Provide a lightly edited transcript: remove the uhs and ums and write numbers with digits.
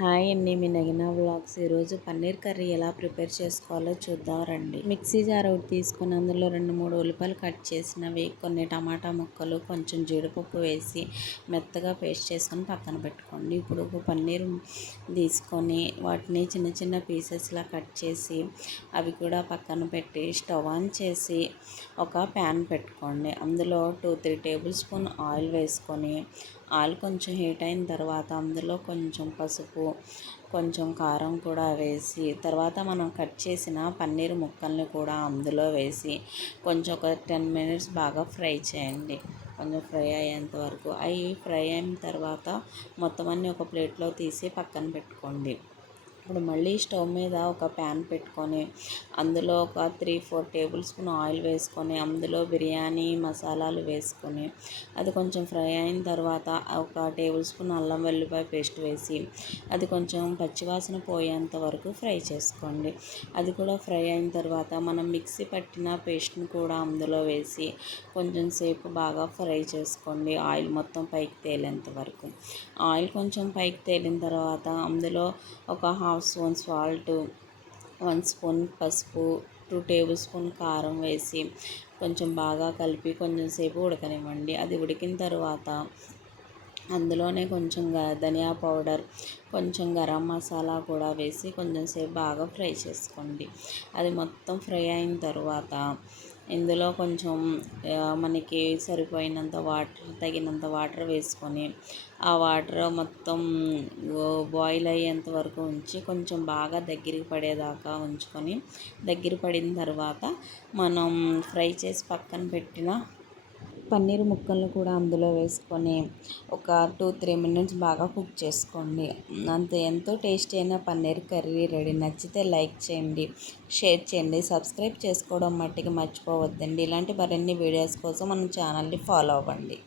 Hi అండి, మీ నగిన vlogs. ఈరోజు paneer curry ఎలా ప్రిపేర్ చేసుకోవాలో చూద్దాం రండి. మిక్సీ జార్ ఒకటి తీసుకుని అందులో 2-3 ఉల్లిపాయలు కట్ చేసినవి, కొన్ని టమాటా ముక్కలు, కొంచెం జీడిపప్పు వేసి మెత్తగా పేస్ట్ చేసుకొని పక్కన పెట్టుకోండి. ఇప్పుడు ఒక పన్నీర్ తీసుకొని వాటిని చిన్న చిన్న పీసెస్లా కట్ చేసి అవి కూడా పక్కన పెట్టి స్టవ్ ఆన్ చేసి ఒక ప్యాన్ పెట్టుకోండి. అందులో 2-3 టేబుల్ స్పూన్ ఆయిల్ వేసుకొని ఆయిల్ కొంచెం హీట్ అయిన తర్వాత అందులో కొంచెం పసుపు, కొంచెం కారం కూడా వేసి తర్వాత మనం కట్ చేసిన పన్నీర్ ముక్కల్ని కూడా అందులో వేసి కొంచెం ఒక 10 మినిట్స్ బాగా ఫ్రై చేయండి. కొంచెం ఫ్రై అయ్యేంత వరకు. అవి ఫ్రై అయిన తర్వాత మొత్తం అన్నీ ఒక ప్లేట్లో తీసి పక్కన పెట్టుకోండి. ఇప్పుడు మళ్ళీ స్టవ్ మీద ఒక ప్యాన్ పెట్టుకొని అందులో ఒక 3-4 టేబుల్ స్పూన్ ఆయిల్ వేసుకొని అందులో బిర్యానీ మసాలాలు వేసుకొని అది కొంచెం ఫ్రై అయిన తర్వాత ఒక టేబుల్ స్పూన్ అల్లం వెల్లిపాయ పేస్ట్ వేసి అది కొంచెం పచ్చివాసన పోయేంత వరకు ఫ్రై చేసుకోండి. అది కూడా ఫ్రై అయిన తర్వాత మనం మిక్సీ పట్టిన పేస్ట్ని కూడా అందులో వేసి కొంచెం సేపు బాగా ఫ్రై చేసుకోండి, ఆయిల్ మొత్తం పైకి తేలేంత వరకు. ఆయిల్ కొంచెం పైకి తేలిన తర్వాత అందులో ఒక హాఫ్ స్పూన్ సాల్ట్, 1 స్పూన్ పసుపు, 2 టేబుల్ స్పూన్ కారం వేసి కొంచెం బాగా కలిపి కొంచెం సేపు ఉడకనివ్వండి. అది ఉడికిన తర్వాత అందులోనే కొంచెం ధనియా పౌడర్, కొంచెం గరం మసాలా కూడా వేసి కొంచెం సేపు బాగా ఫ్రై చేసుకోండి. అది మొత్తం ఫ్రై అయిన తర్వాత ఇందులో కొంచెం మనకి సరిపోయినంత వాటర్, తగినంత వాటర్ వేసుకొని ఆ వాటర్ మొత్తం బాయిల్ అయ్యేంత వరకు ఉంచి కొంచెం బాగా దగ్గరికి పడేదాకా ఉంచుకొని దగ్గర పడిన తర్వాత మనం ఫ్రై చేసి పక్కన పెట్టిన పన్నీర్ ముక్కలను కూడా అందులో వేసుకొని ఒక 2-3 మినిట్స్ బాగా కుక్ చేసుకోండి. అంతే, ఎంతో టేస్టీ అయిన పన్నీర్ కర్రీ రెడీ. నచ్చితే లైక్ చేయండి, షేర్ చేయండి, సబ్స్క్రైబ్ చేసుకోవడం మట్టికి మర్చిపోవద్దండి. ఇలాంటి మరిన్ని వీడియోస్ కోసం మన ఛానల్ని ఫాలో అవ్వండి.